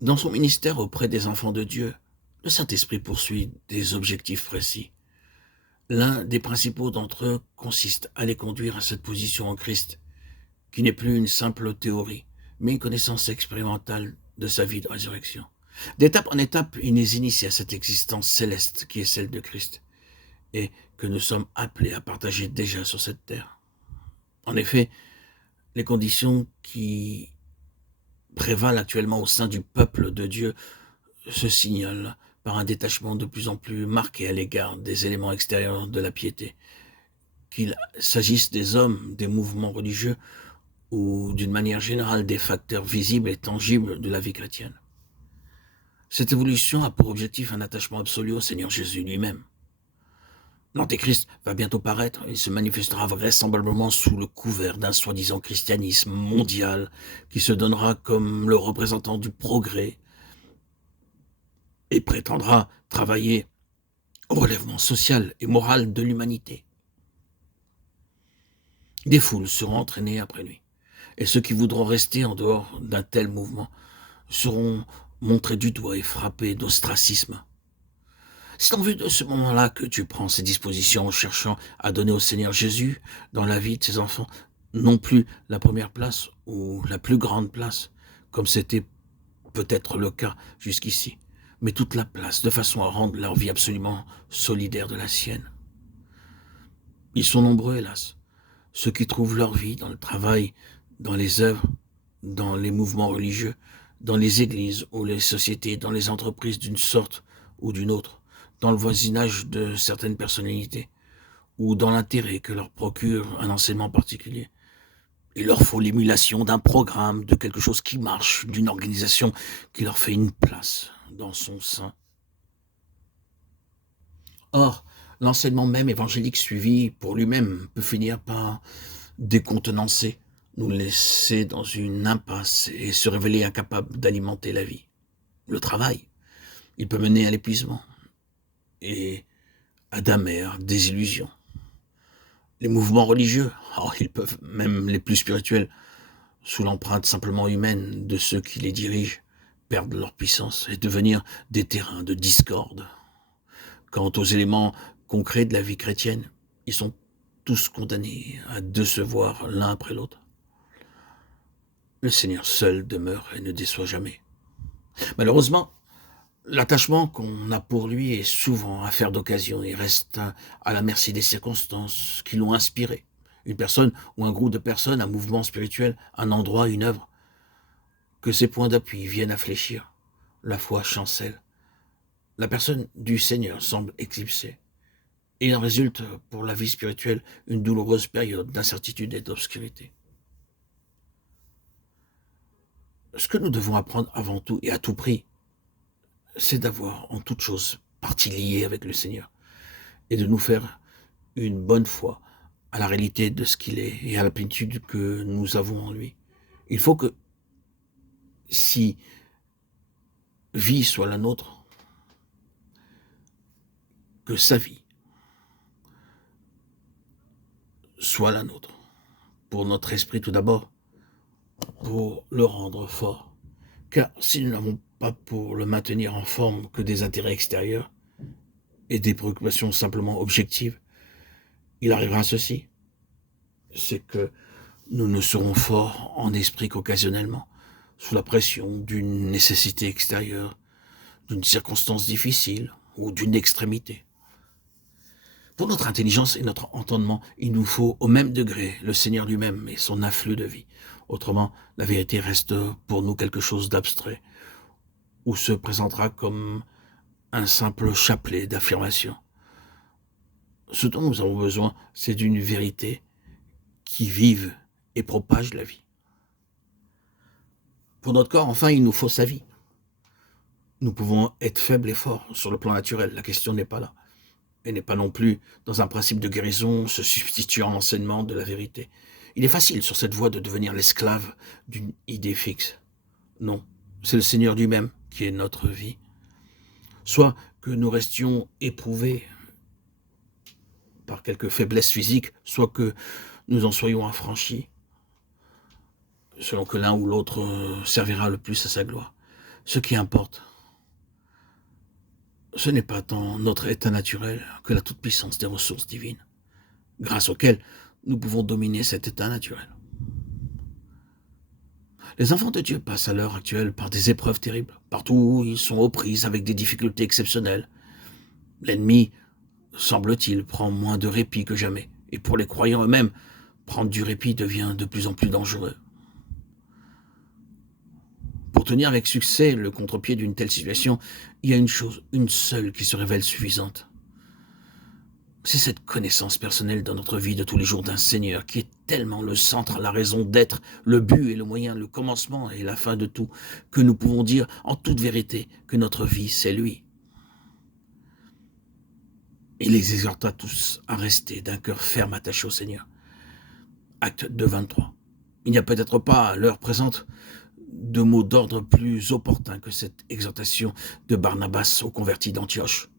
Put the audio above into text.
Dans son ministère auprès des enfants de Dieu, le Saint-Esprit poursuit des objectifs précis. L'un des principaux d'entre eux consiste à les conduire à cette position en Christ, qui n'est plus une simple théorie, mais une connaissance expérimentale de sa vie de résurrection. D'étape en étape, il les initie à cette existence céleste qui est celle de Christ, et que nous sommes appelés à partager déjà sur cette terre. En effet, les conditions qui prévalent actuellement au sein du peuple de Dieu se signalent par un détachement de plus en plus marqué à l'égard des éléments extérieurs de la piété, qu'il s'agisse des hommes, des mouvements religieux ou d'une manière générale des facteurs visibles et tangibles de la vie chrétienne. Cette évolution a pour objectif un attachement absolu au Seigneur Jésus lui-même. L'Antéchrist va bientôt paraître, il se manifestera vraisemblablement sous le couvert d'un soi-disant christianisme mondial qui se donnera comme le représentant du progrès et prétendra travailler au relèvement social et moral de l'humanité. Des foules seront entraînées après lui, et ceux qui voudront rester en dehors d'un tel mouvement seront montrés du doigt et frappés d'ostracisme. C'est en vue de ce moment-là que tu prends ces dispositions en cherchant à donner au Seigneur Jésus, dans la vie de ses enfants, non plus la première place ou la plus grande place, comme c'était peut-être le cas jusqu'ici, mais toute la place, de façon à rendre leur vie absolument solidaire de la sienne. Ils sont nombreux, hélas, ceux qui trouvent leur vie dans le travail, dans les œuvres, dans les mouvements religieux, dans les églises ou les sociétés, dans les entreprises d'une sorte ou d'une autre, dans le voisinage de certaines personnalités, ou dans l'intérêt que leur procure un enseignement particulier. Il leur faut l'émulation d'un programme, de quelque chose qui marche, d'une organisation qui leur fait une place dans son sein. Or, l'enseignement même évangélique suivi pour lui-même peut finir par décontenancer, nous laisser dans une impasse et se révéler incapable d'alimenter la vie. Le travail, il peut mener à l'épuisement et à d'amères désillusions. Les mouvements religieux, ils peuvent, même les plus spirituels, sous l'empreinte simplement humaine de ceux qui les dirigent, perdre leur puissance et devenir des terrains de discorde. Quant aux éléments concrets de la vie chrétienne, ils sont tous condamnés à décevoir l'un après l'autre. Le Seigneur seul demeure et ne déçoit jamais. Malheureusement, l'attachement qu'on a pour lui est souvent affaire d'occasion et reste à la merci des circonstances qui l'ont inspiré. Une personne ou un groupe de personnes, un mouvement spirituel, un endroit, une œuvre, que ces points d'appui viennent à fléchir. La foi chancelle. La personne du Seigneur semble éclipsée. Et il en résulte pour la vie spirituelle une douloureuse période d'incertitude et d'obscurité. Ce que nous devons apprendre avant tout et à tout prix, c'est d'avoir en toute chose partie liée avec le Seigneur et de nous faire une bonne foi à la réalité de ce qu'il est et à la plénitude que nous avons en lui. Il faut que si vie soit la nôtre, que sa vie soit la nôtre, pour notre esprit tout d'abord, pour le rendre fort. Car si nous n'avons pas pour le maintenir en forme que des intérêts extérieurs et des préoccupations simplement objectives, il arrivera ceci, c'est que nous ne serons forts en esprit qu'occasionnellement, sous la pression d'une nécessité extérieure, d'une circonstance difficile ou d'une extrémité. Pour notre intelligence et notre entendement, il nous faut au même degré le Seigneur lui-même et son afflux de vie. Autrement, la vérité reste pour nous quelque chose d'abstrait, ou se présentera comme un simple chapelet d'affirmation. Ce dont nous avons besoin, c'est d'une vérité qui vive et propage la vie. Pour notre corps, enfin, il nous faut sa vie. Nous pouvons être faibles et forts sur le plan naturel, la question n'est pas là. Et n'est pas non plus dans un principe de guérison se substituant à l'enseignement de la vérité. Il est facile sur cette voie de devenir l'esclave d'une idée fixe. Non, c'est le Seigneur lui-même qui est notre vie. Soit que nous restions éprouvés par quelques faiblesses physiques, soit que nous en soyons affranchis, selon que l'un ou l'autre servira le plus à sa gloire. Ce qui importe, ce n'est pas tant notre état naturel que la toute-puissance des ressources divines, grâce auxquelles nous pouvons dominer cet état naturel. Les enfants de Dieu passent à l'heure actuelle par des épreuves terribles. Partout, ils sont aux prises avec des difficultés exceptionnelles. L'ennemi, semble-t-il, prend moins de répit que jamais. Et pour les croyants eux-mêmes, prendre du répit devient de plus en plus dangereux. Pour tenir avec succès le contre-pied d'une telle situation, il y a une chose, une seule qui se révèle suffisante. C'est cette connaissance personnelle dans notre vie de tous les jours d'un Seigneur qui est tellement le centre, la raison d'être, le but et le moyen, le commencement et la fin de tout, que nous pouvons dire en toute vérité que notre vie, c'est lui. Il les exhorta tous à rester d'un cœur ferme attaché au Seigneur. Acte 2, 23. Il n'y a peut-être pas, à l'heure présente, de mots d'ordre plus opportun que cette exhortation de Barnabas aux convertis d'Antioche.